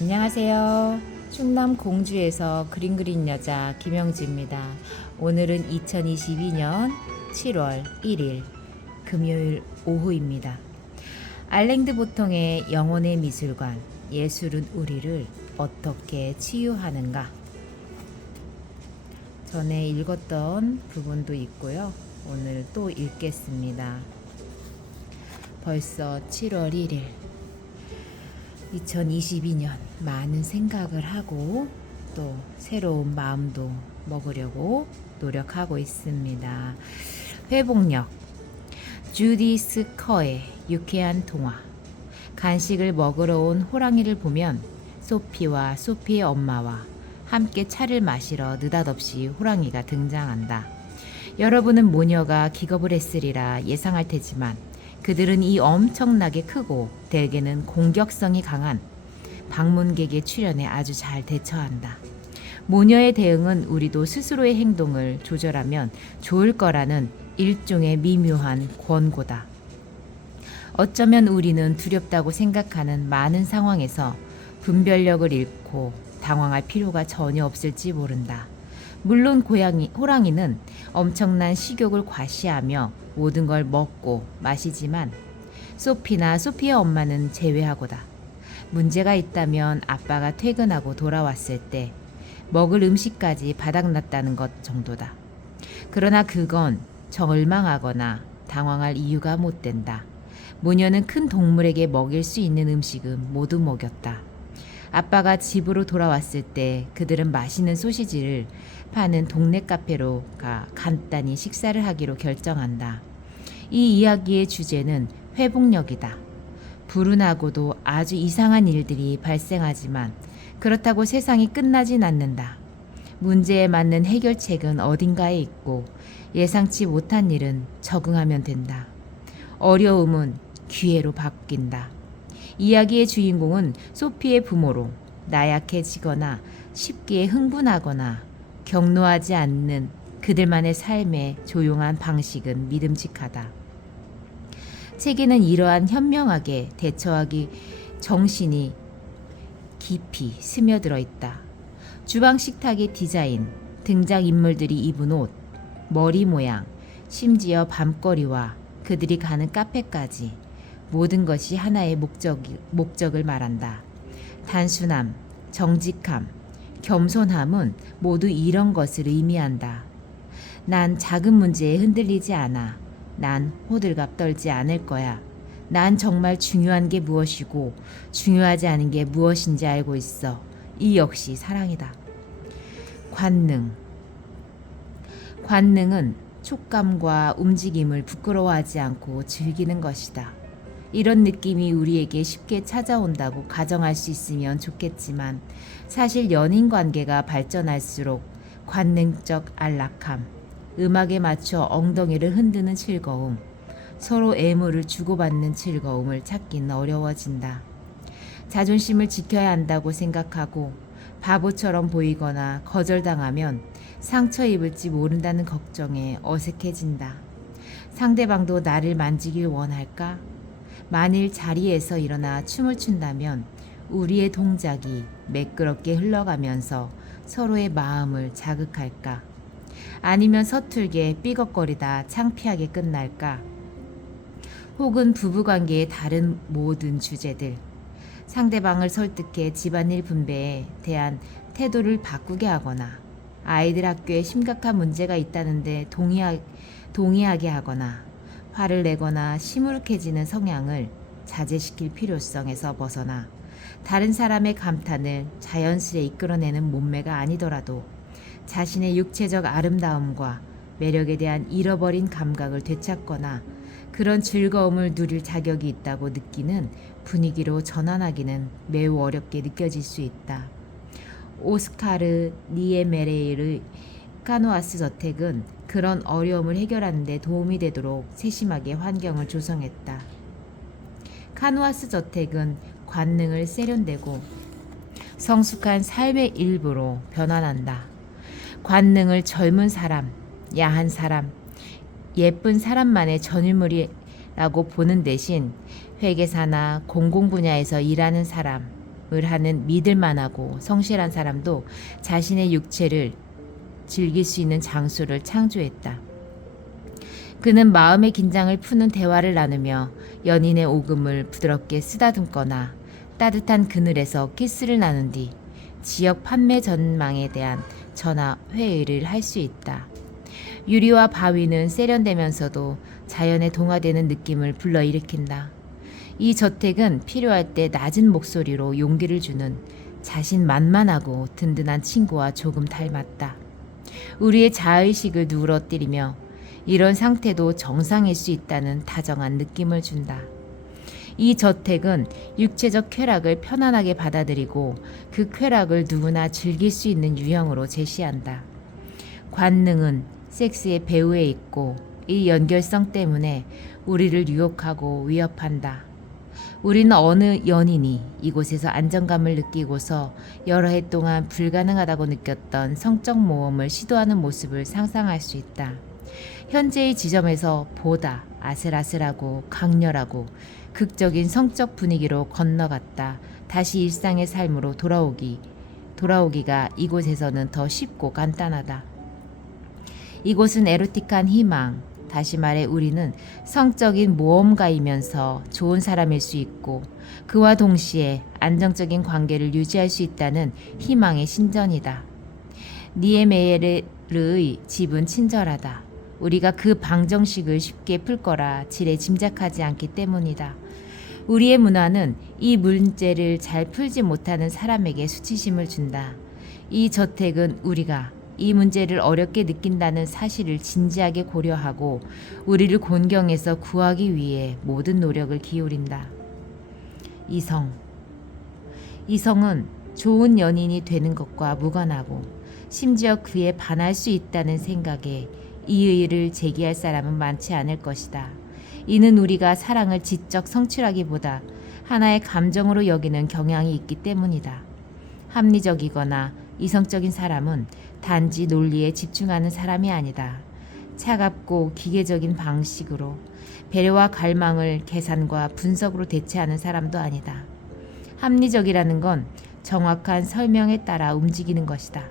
안녕하세요. 충남 공주에서 그림 그린 여자 김영지입니다. 오늘은 2022년 7월 1일 금요일 오후입니다. 알랭드 보통의 영혼의 미술관 예술은 우리를 어떻게 치유하는가 전에 읽었던 부분도 있고요. 오늘 또 읽겠습니다. 벌써 7월 1일 2022년 많은 생각을 하고 또 새로운 마음도 먹으려고 노력하고 있습니다. 회복력 주디스 커의 유쾌한 통화 간식을 먹으러 온 호랑이를 보면 소피와 소피의 엄마와 함께 차를 마시러 느닷없이 호랑이가 등장한다. 여러분은 모녀가 기겁을 했으리라 예상할 테지만 그들은 이 엄청나게 크고 대개는 공격성이 강한 방문객의 출연에 아주 잘 대처한다. 모녀의 대응은 우리도 스스로의 행동을 조절하면 좋을 거라는 일종의 미묘한 권고다. 어쩌면 우리는 두렵다고 생각하는 많은 상황에서 분별력을 잃고 당황할 필요가 전혀 없을지 모른다. 물론 고양이, 호랑이는 엄청난 식욕을 과시하며 모든 걸 먹고 마시지만 소피나 소피의 엄마는 제외하고다. 문제가 있다면 아빠가 퇴근하고 돌아왔을 때 먹을 음식까지 바닥났다는 것 정도다. 그러나 그건 절망하거나 당황할 이유가 못 된다. 모녀는 큰 동물에게 먹일 수 있는 음식은 모두 먹였다. 아빠가 집으로 돌아왔을 때 그들은 맛있는 소시지를 파는 동네 카페로 가 간단히 식사를 하기로 결정한다. 이 이야기의 주제는 회복력이다. 불운하고도 아주 이상한 일들이 발생하지만 그렇다고 세상이 끝나진 않는다. 문제에 맞는 해결책은 어딘가에 있고 예상치 못한 일은 적응하면 된다. 어려움은 기회로 바뀐다. 이야기의 주인공은 소피의 부모로 나약해지거나 쉽게 흥분하거나 격노하지 않는 그들만의 삶의 조용한 방식은 믿음직하다. 책에는 이러한 현명하게 대처하기 정신이 깊이 스며들어 있다. 주방 식탁의 디자인, 등장 인물들이 입은 옷, 머리 모양, 심지어 밤거리와 그들이 가는 카페까지 모든 것이 하나의 목적, 목적을 말한다. 단순함, 정직함, 겸손함은 모두 이런 것을 의미한다. 난 작은 문제에 흔들리지 않아. 난 호들갑 떨지 않을 거야. 난 정말 중요한 게 무엇이고 중요하지 않은 게 무엇인지 알고 있어. 이 역시 사랑이다. 관능. 관능은 촉감과 움직임을 부끄러워하지 않고 즐기는 것이다. 이런 느낌이 우리에게 쉽게 찾아온다고 가정할 수 있으면 좋겠지만 사실 연인 관계가 발전할수록 관능적 안락함, 음악에 맞춰 엉덩이를 흔드는 즐거움, 서로 애무를 주고받는 즐거움을 찾기는 어려워진다. 자존심을 지켜야 한다고 생각하고 바보처럼 보이거나 거절당하면 상처 입을지 모른다는 걱정에 어색해진다. 상대방도 나를 만지길 원할까? 만일 자리에서 일어나 춤을 춘다면 우리의 동작이 매끄럽게 흘러가면서 서로의 마음을 자극할까? 아니면 서툴게 삐걱거리다 창피하게 끝날까? 혹은 부부관계의 다른 모든 주제들, 상대방을 설득해 집안일 분배에 대한 태도를 바꾸게 하거나, 아이들 학교에 심각한 문제가 있다는데 동의하, 동의하게 하거나, 화를 내거나 시무룩해지는 성향을 자제시킬 필요성에서 벗어나 다른 사람의 감탄을 자연스레 이끌어내는 몸매가 아니더라도 자신의 육체적 아름다움과 매력에 대한 잃어버린 감각을 되찾거나 그런 즐거움을 누릴 자격이 있다고 느끼는 분위기로 전환하기는 매우 어렵게 느껴질 수 있다. 오스카르 니에메레이 르 카노아스 저택은 그런 어려움을 해결하는 데 도움이 되도록 세심하게 환경을 조성했다. 카노아스 저택은 관능을 세련되고 성숙한 삶의 일부로 변환한다. 관능을 젊은 사람, 야한 사람, 예쁜 사람만의 전유물이라고 보는 대신 회계사나 공공 분야에서 일하는 사람, 하는 믿을 만하고 성실한 사람도 자신의 육체를 즐길 수 있는 장소를 창조했다. 그는 마음의 긴장을 푸는 대화를 나누며 연인의 오금을 부드럽게 쓰다듬거나 따뜻한 그늘에서 키스를 나눈 뒤 지역 판매 전망에 대한 전화 회의를 할 수 있다. 유리와 바위는 세련되면서도 자연에 동화되는 느낌을 불러일으킨다. 이 저택은 필요할 때 낮은 목소리로 용기를 주는 자신 만만하고 든든한 친구와 조금 닮았다. 우리의 자의식을 누그러뜨리며 이런 상태도 정상일 수 있다는 다정한 느낌을 준다. 이 저택은 육체적 쾌락을 편안하게 받아들이고 그 쾌락을 누구나 즐길 수 있는 유형으로 제시한다. 관능은 섹스의 배후에 있고 이 연결성 때문에 우리를 유혹하고 위협한다. 우리는 어느 연인이 이곳에서 안정감을 느끼고서 여러 해 동안 불가능하다고 느꼈던 성적 모험을 시도하는 모습을 상상할 수 있다. 현재의 지점에서 보다 아슬아슬하고 강렬하고 극적인 성적 분위기로 건너갔다. 다시 일상의 삶으로 돌아오기 돌아오기가 이곳에서는 더 쉽고 간단하다. 이곳은 에로틱한 희망, 다시 말해 우리는 성적인 모험가이면서 좋은 사람일 수 있고 그와 동시에 안정적인 관계를 유지할 수 있다는 희망의 신전이다. 니에메르의 집은 친절하다. 우리가 그 방정식을 쉽게 풀 거라 지레 짐작하지 않기 때문이다. 우리의 문화는 이 문제를 잘 풀지 못하는 사람에게 수치심을 준다. 이 저택은 우리가 이 문제를 어렵게 느낀다는 사실을 진지하게 고려하고 우리를 곤경에서 구하기 위해 모든 노력을 기울인다. 이성. 이성은 좋은 연인이 되는 것과 무관하고 심지어 그에 반할 수 있다는 생각에 이의를 제기할 사람은 많지 않을 것이다. 이는 우리가 사랑을 지적 성취라기보다 하나의 감정으로 여기는 경향이 있기 때문이다. 합리적이거나 이성적인 사람은 단지 논리에 집중하는 사람이 아니다. 차갑고 기계적인 방식으로 배려와 갈망을 계산과 분석으로 대체하는 사람도 아니다. 합리적이라는 건 정확한 설명에 따라 움직이는 것이다.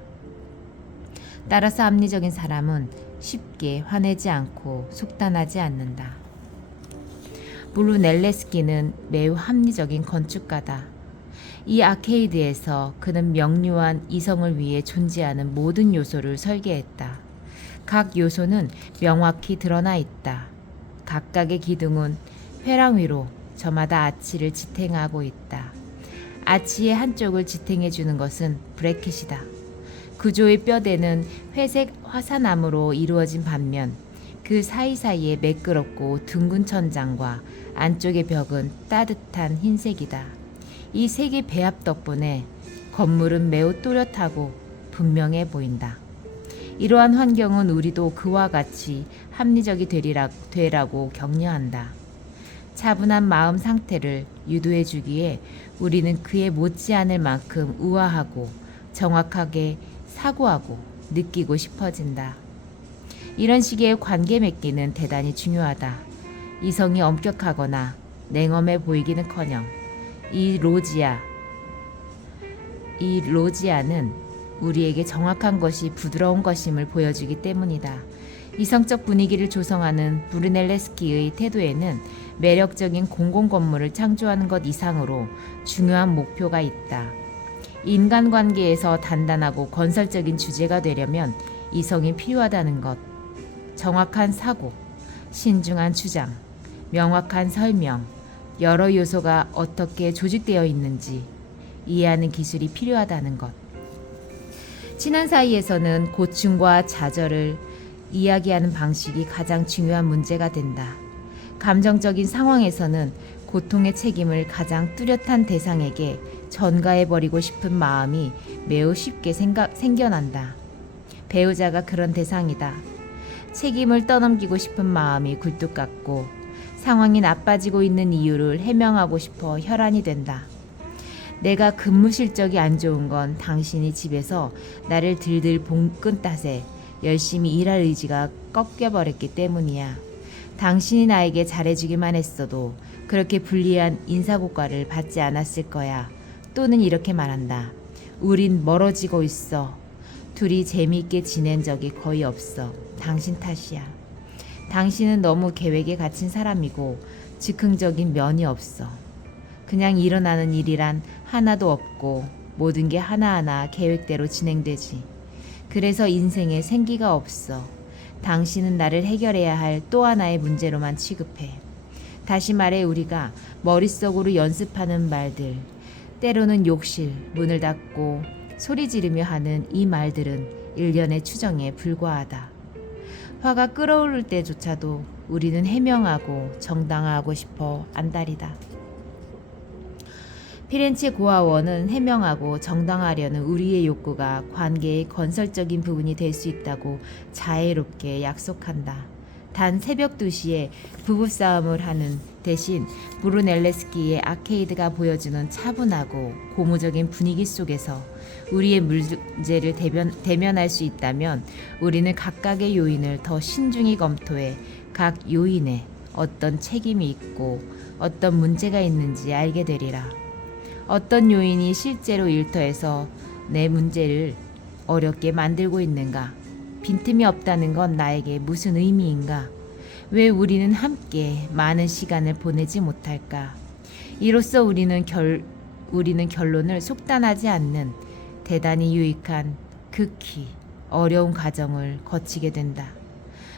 따라서 합리적인 사람은 쉽게 화내지 않고 속단하지 않는다. 블루넬레스키는 매우 합리적인 건축가다. 이 아케이드에서 그는 명료한 이성을 위해 존재하는 모든 요소를 설계했다. 각 요소는 명확히 드러나 있다. 각각의 기둥은 회랑 위로 저마다 아치를 지탱하고 있다. 아치의 한쪽을 지탱해 주는 것은 브래킷이다. 구조의 뼈대는 회색 화산암으로 이루어진 반면 그 사이사이에 매끄럽고 둥근 천장과 안쪽의 벽은 따뜻한 흰색이다. 이 색의 배합 덕분에 건물은 매우 또렷하고 분명해 보인다. 이러한 환경은 우리도 그와 같이 합리적이 되리라, 되라고 격려한다. 차분한 마음 상태를 유도해 주기에 우리는 그에 못지않을 만큼 우아하고 정확하게 사고하고 느끼고 싶어진다. 이런 식의 관계 맺기는 대단히 중요하다. 이성이 엄격하거나 냉엄해 보이기는 커녕 이 로지아 이 로지아는 우리에게 정확한 것이 부드러운 것임을 보여주기 때문이다. 이성적 분위기를 조성하는 브루넬레스키의 태도에는 매력적인 공공 건물을 창조하는 것 이상으로 중요한 목표가 있다. 인간관계에서 단단하고 건설적인 주제가 되려면 이성이 필요하다는 것. 정확한 사고, 신중한 주장, 명확한 설명, 여러 요소가 어떻게 조직되어 있는지 이해하는 기술이 필요하다는 것. 친한 사이에서는 고충과 좌절을 이야기하는 방식이 가장 중요한 문제가 된다. 감정적인 상황에서는 고통의 책임을 가장 뚜렷한 대상에게 전가해버리고 싶은 마음이 매우 쉽게 생각, 생겨난다. 배우자가 그런 대상이다. 책임을 떠넘기고 싶은 마음이 굴뚝 같고 상황이 나빠지고 있는 이유를 해명하고 싶어 혈안이 된다. 내가 근무 실적이 안 좋은 건 당신이 집에서 나를 들들 봉끈 탓에 열심히 일할 의지가 꺾여버렸기 때문이야. 당신이 나에게 잘해주기만 했어도 그렇게 불리한 인사고과를 받지 않았을 거야. 또는 이렇게 말한다. 우린 멀어지고 있어. 둘이 재미있게 지낸 적이 거의 없어. 당신 탓이야. 당신은 너무 계획에 갇힌 사람이고 즉흥적인 면이 없어. 그냥 일어나는 일이란 하나도 없고 모든 게 하나하나 계획대로 진행되지. 그래서 인생에 생기가 없어. 당신은 나를 해결해야 할 또 하나의 문제로만 취급해. 다시 말해 우리가 머릿속으로 연습하는 말들, 때로는 욕실, 문을 닫고 소리 지르며 하는 이 말들은 일련의 추정에 불과하다. 화가 끓어오를 때조차도 우리는 해명하고 정당화하고 싶어 안달이다. 피렌체 고아원은 해명하고 정당화하려는 우리의 욕구가 관계의 건설적인 부분이 될 수 있다고 자애롭게 약속한다. 단 새벽 2시에 부부싸움을 하는 대신 브루넬레스키의 아케이드가 보여주는 차분하고 고무적인 분위기 속에서 우리의 문제를 대변, 대면할 수 있다면 우리는 각각의 요인을 더 신중히 검토해 각 요인에 어떤 책임이 있고 어떤 문제가 있는지 알게 되리라. 어떤 요인이 실제로 일터에서 내 문제를 어렵게 만들고 있는가? 빈틈이 없다는 건 나에게 무슨 의미인가? 왜 우리는 함께 많은 시간을 보내지 못할까? 이로써 우리는 결 우리는 결론을 속단하지 않는 대단히 유익한 극히 어려운 과정을 거치게 된다.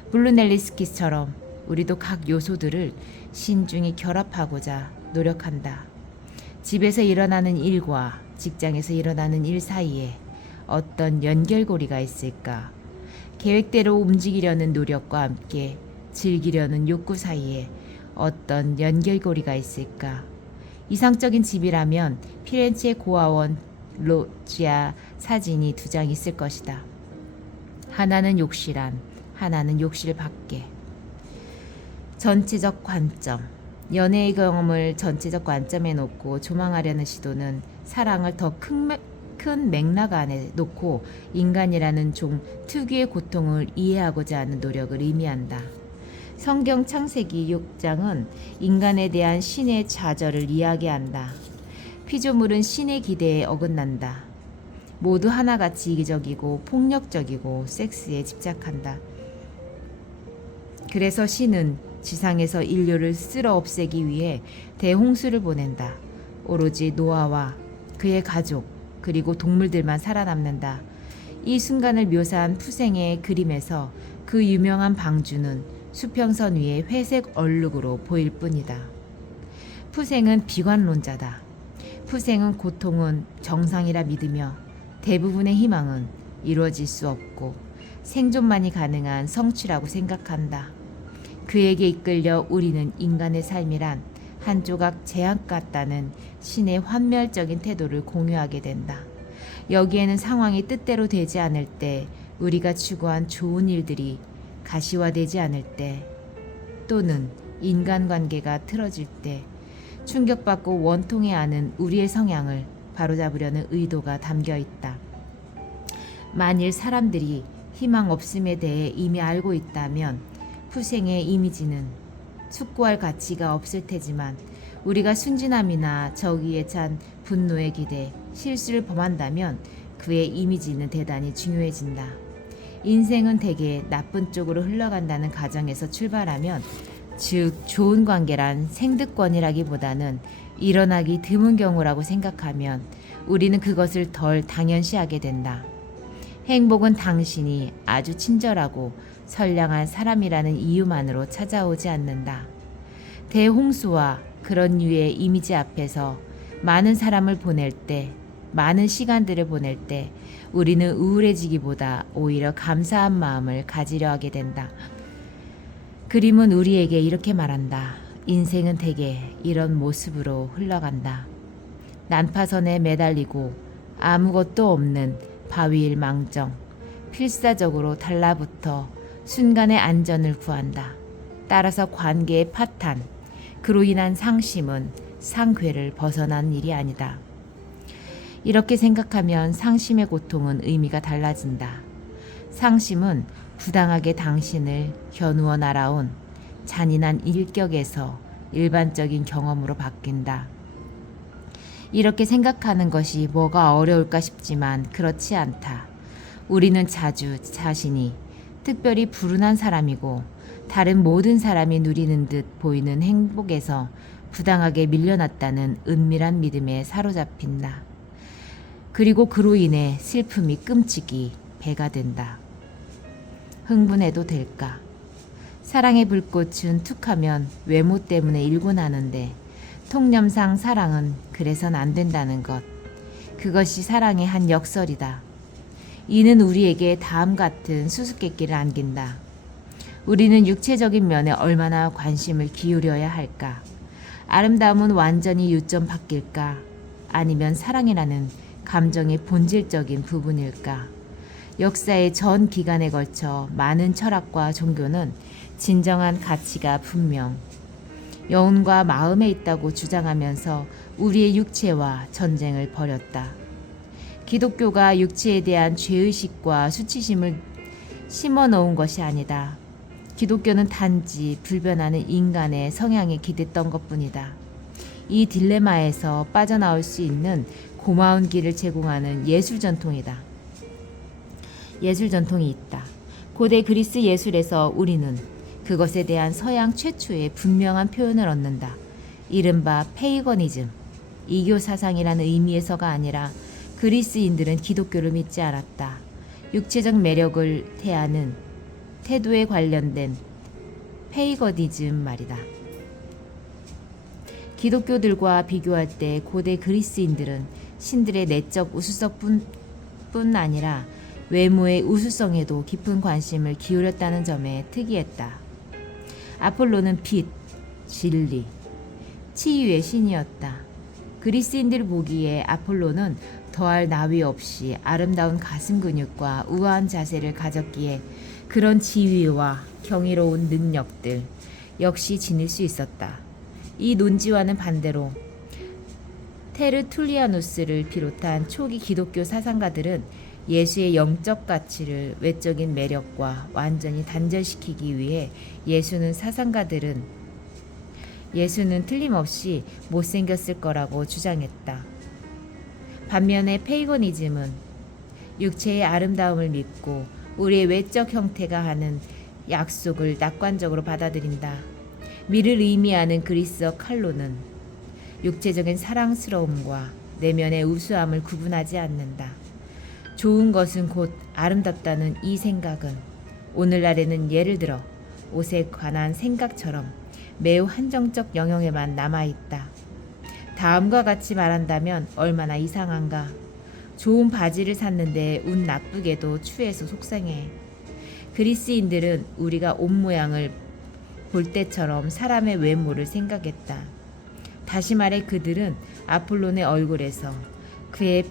블루넬리스키처럼 우리도 각 요소들을 신중히 결합하고자 노력한다. 집에서 일어나는 일과 직장에서 일어나는 일 사이에 어떤 연결고리가 있을까? 계획대로 움직이려는 노력과 함께 즐기려는 욕구 사이에 어떤 연결고리가 있을까? 이상적인 집이라면 피렌체 고아원 로지아 사진이 두 장 있을 것이다. 하나는 욕실 안, 하나는 욕실 밖에. 전체적 관점. 연애의 경험을 전체적 관점에 놓고 조망하려는 시도는 사랑을 더큰 큰 맥락 안에 놓고 인간이라는 종 특유의 고통을 이해하고자 하는 노력을 의미한다. 성경 창세기 6장은 인간에 대한 신의 좌절을 이야기한다. 피조물은 신의 기대에 어긋난다. 모두 하나같이 이기적이고 폭력적이고 섹스에 집착한다. 그래서 신은 지상에서 인류를 쓸어 없애기 위해 대홍수를 보낸다. 오로지 노아와 그의 가족 그리고 동물들만 살아남는다. 이 순간을 묘사한 푸생의 그림에서 그 유명한 방주는 수평선 위에 회색 얼룩으로 보일 뿐이다. 푸생은 비관론자다. 푸생은 고통은 정상이라 믿으며 대부분의 희망은 이루어질 수 없고 생존만이 가능한 성취라고 생각한다. 그에게 이끌려 우리는 인간의 삶이란 한 조각 재앙 같다는 신의 환멸적인 태도를 공유하게 된다. 여기에는 상황이 뜻대로 되지 않을 때 우리가 추구한 좋은 일들이 가시화되지 않을 때 또는 인간관계가 틀어질 때 충격받고 원통해 하는 우리의 성향을 바로잡으려는 의도가 담겨 있다. 만일 사람들이 희망 없음에 대해 이미 알고 있다면 푸생의 이미지는 숙고할 가치가 없을 테지만 우리가 순진함이나 저기에 찬 분노에 기대 실수를 범한다면 그의 이미지는 대단히 중요해진다. 인생은 대개 나쁜 쪽으로 흘러간다는 가정에서 출발하면 즉 좋은 관계란 생득권이라기보다는 일어나기 드문 경우라고 생각하면 우리는 그것을 덜 당연시하게 된다. 행복은 당신이 아주 친절하고 선량한 사람이라는 이유만으로 찾아오지 않는다. 대홍수와 그런 류의 이미지 앞에서 많은 사람을 보낼 때, 많은 시간들을 보낼 때 우리는 우울해지기보다 오히려 감사한 마음을 가지려 하게 된다. 그림은 우리에게 이렇게 말한다. 인생은 대개 이런 모습으로 흘러간다. 난파선에 매달리고 아무것도 없는 바위일 망정. 필사적으로 달라붙어 순간의 안전을 구한다. 따라서 관계의 파탄, 그로 인한 상심은 상괴를 벗어난 일이 아니다. 이렇게 생각하면 상심의 고통은 의미가 달라진다. 상심은 부당하게 당신을 겨누어 날아온 잔인한 일격에서 일반적인 경험으로 바뀐다. 이렇게 생각하는 것이 뭐가 어려울까 싶지만 그렇지 않다. 우리는 자주 자신이 특별히 불운한 사람이고 다른 모든 사람이 누리는 듯 보이는 행복에서 부당하게 밀려났다는 은밀한 믿음에 사로잡힌다. 그리고 그로 인해 슬픔이 끔찍이 배가 된다. 흥분해도 될까? 사랑의 불꽃은 툭하면 외모 때문에 일고 나는데 통념상 사랑은 그래선 안 된다는 것. 그것이 사랑의 한 역설이다. 이는 우리에게 다음 같은 수수께끼를 안긴다. 우리는 육체적인 면에 얼마나 관심을 기울여야 할까? 아름다움은 완전히 유점 바뀔까? 아니면 사랑이라는 감정의 본질적인 부분일까? 역사의 전 기간에 걸쳐 많은 철학과 종교는 진정한 가치가 분명 영혼과 마음에 있다고 주장하면서 우리의 육체와 전쟁을 벌였다. 기독교가 육체에 대한 죄의식과 수치심을 심어 놓은 것이 아니다. 기독교는 단지 불변하는 인간의 성향에 기댔던 것 뿐이다. 이 딜레마에서 빠져나올 수 있는 고마운 길을 제공하는 예술 전통이다. 예술 전통이 있다. 고대 그리스 예술에서 우리는 그것에 대한 서양 최초의 분명한 표현을 얻는다. 이른바 페이거니즘, 이교 사상이라는 의미에서가 아니라 그리스인들은 기독교를 믿지 않았다. 육체적 매력을 태하는 태도에 관련된 페이거니즘 말이다. 기독교들과 비교할 때 고대 그리스인들은 신들의 내적 우수성뿐 뿐 아니라 외모의 우수성에도 깊은 관심을 기울였다는 점에 특이했다. 아폴로는 빛, 진리, 치유의 신이었다. 그리스인들 보기에 아폴로는 더할 나위 없이 아름다운 가슴 근육과 우아한 자세를 가졌기에 그런 지위와 경이로운 능력들 역시 지닐 수 있었다. 이 논지와는 반대로 테르툴리아누스를 비롯한 초기 기독교 사상가들은 예수의 영적 가치를 외적인 매력과 완전히 단절시키기 위해 예수는 사상가들은 예수는 틀림없이 못생겼을 거라고 주장했다. 반면에 페이거니즘은 육체의 아름다움을 믿고 우리의 외적 형태가 하는 약속을 낙관적으로 받아들인다. 미를 의미하는 그리스어 칼로는 육체적인 사랑스러움과 내면의 우수함을 구분하지 않는다. 좋은 것은 곧 아름답다는 이 생각은 오늘날에는 예를 들어 옷에 관한 생각처럼 매우 한정적 영역에만 남아있다. 다음과 같이 말한다면 얼마나 이상한가. 좋은 바지를 샀는데 운 나쁘게도 추해서 속상해. 그리스인들은 우리가 옷 모양을 볼 때처럼 사람의 외모를 생각했다. 다시 말해 그들은 아폴론의 얼굴에서 그의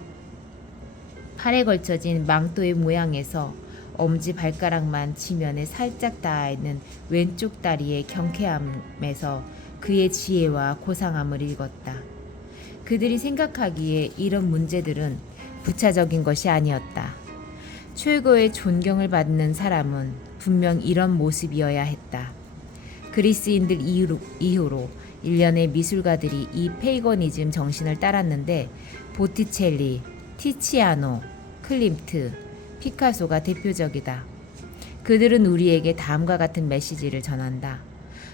팔에 걸쳐진 망토의 모양에서 엄지 발가락만 지면에 살짝 닿아 있는 왼쪽 다리의 경쾌함에서 그의 지혜와 고상함을 읽었다. 그들이 생각하기에 이런 문제들은 부차적인 것이 아니었다. 최고의 존경을 받는 사람은 분명 이런 모습이어야 했다. 그리스인들 이후로, 이후로 일련의 미술가들이 이 페이거니즘 정신을 따랐는데 보티첼리, 티치아노, 클림트, 피카소가 대표적이다. 그들은 우리에게 다음과 같은 메시지를 전한다.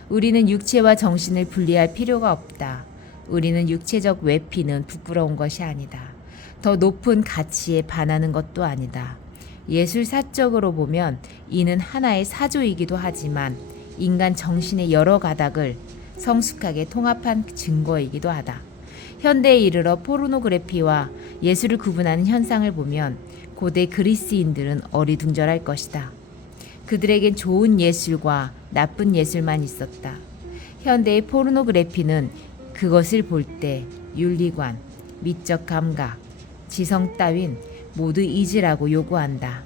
우리는 육체와 정신을 분리할 필요가 없다. 우리는 육체적 외피는 부끄러운 것이 아니다. 더 높은 가치에 반하는 것도 아니다. 예술사적으로 보면 이는 하나의 사조이기도 하지만 인간 정신의 여러 가닥을 성숙하게 통합한 증거이기도 하다. 현대에 이르러 포르노그래피와 예술을 구분하는 현상을 보면 고대 그리스인들은 어리둥절할 것이다. 그들에겐 좋은 예술과 나쁜 예술만 있었다. 현대의 포르노그래피는 그것을 볼 때 윤리관, 미적 감각, 지성 따윈 모두 잊으라고 요구한다.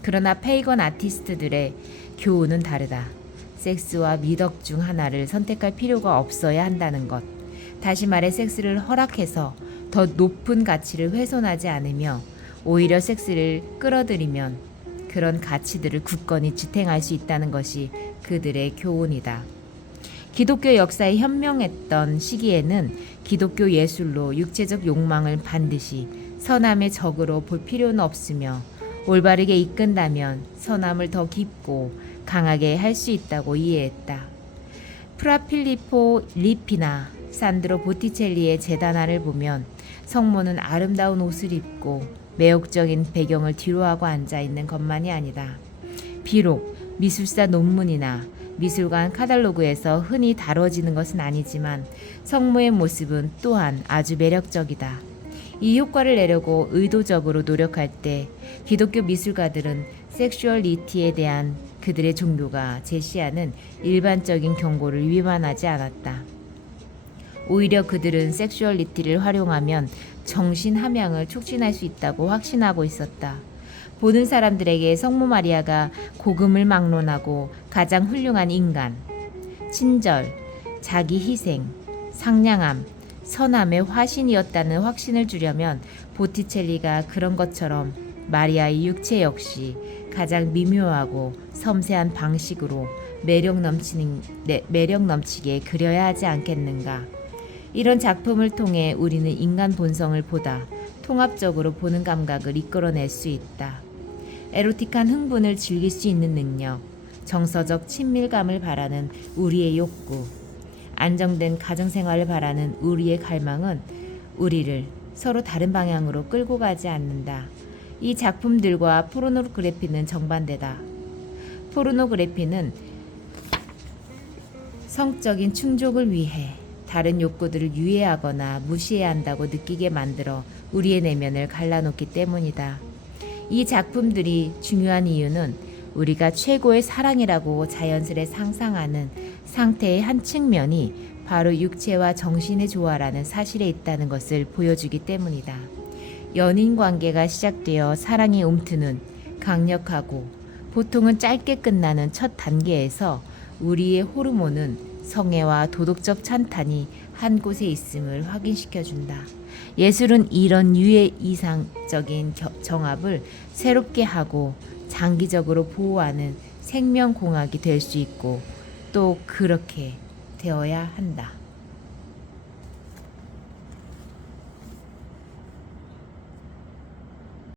그러나 페이건 아티스트들의 교훈은 다르다. 섹스와 미덕 중 하나를 선택할 필요가 없어야 한다는 것. 다시 말해 섹스를 허락해서 더 높은 가치를 훼손하지 않으며 오히려 섹스를 끌어들이면 그런 가치들을 굳건히 지탱할 수 있다는 것이 그들의 교훈이다. 기독교 역사에 현명했던 시기에는 기독교 예술로 육체적 욕망을 반드시 선함의 적으로 볼 필요는 없으며 올바르게 이끈다면 선함을 더 깊고 강하게 할 수 있다고 이해했다. 프라필리포 리피나 산드로 보티첼리의 재단화를 보면 성모는 아름다운 옷을 입고 매혹적인 배경을 뒤로하고 앉아 있는 것만이 아니다. 비록 미술사 논문이나 미술관 카탈로그에서 흔히 다뤄지는 것은 아니지만 성모의 모습은 또한 아주 매력적이다. 이 효과를 내려고 의도적으로 노력할 때 기독교 미술가들은 섹슈얼리티에 대한 그들의 종교가 제시하는 일반적인 경고를 위반하지 않았다. 오히려 그들은 섹슈얼리티를 활용하면 정신 함양을 촉진할 수 있다고 확신하고 있었다. 보는 사람들에게 성모 마리아가 복음을 막론하고 가장 훌륭한 인간, 친절, 자기 희생, 상냥함, 선함의 화신이었다는 확신을 주려면 보티첼리가 그런 것처럼 마리아의 육체 역시 가장 미묘하고 섬세한 방식으로 매력 넘치는 네, 매력 넘치게 그려야 하지 않겠는가? 이런 작품을 통해 우리는 인간 본성을 보다 통합적으로 보는 감각을 이끌어낼 수 있다. 에로틱한 흥분을 즐길 수 있는 능력, 정서적 친밀감을 바라는 우리의 욕구, 안정된 가정생활을 바라는 우리의 갈망은 우리를 서로 다른 방향으로 끌고 가지 않는다. 이 작품들과 포르노그래피는 정반대다. 포르노그래피는 성적인 충족을 위해 다른 욕구들을 유예하거나 무시해야 한다고 느끼게 만들어 우리의 내면을 갈라놓기 때문이다. 이 작품들이 중요한 이유는 우리가 최고의 사랑이라고 자연스레 상상하는 상태의 한 측면이 바로 육체와 정신의 조화라는 사실에 있다는 것을 보여주기 때문이다. 연인 관계가 시작되어 사랑이 움트는 강력하고 보통은 짧게 끝나는 첫 단계에서 우리의 호르몬은 성애와 도덕적 찬탄이 한 곳에 있음을 확인시켜 준다. 예술은 이런 유해 이상적인 겨- 정합을 새롭게 하고 장기적으로 보호하는 생명공학이 될 수 있고 또 그렇게 되어야 한다.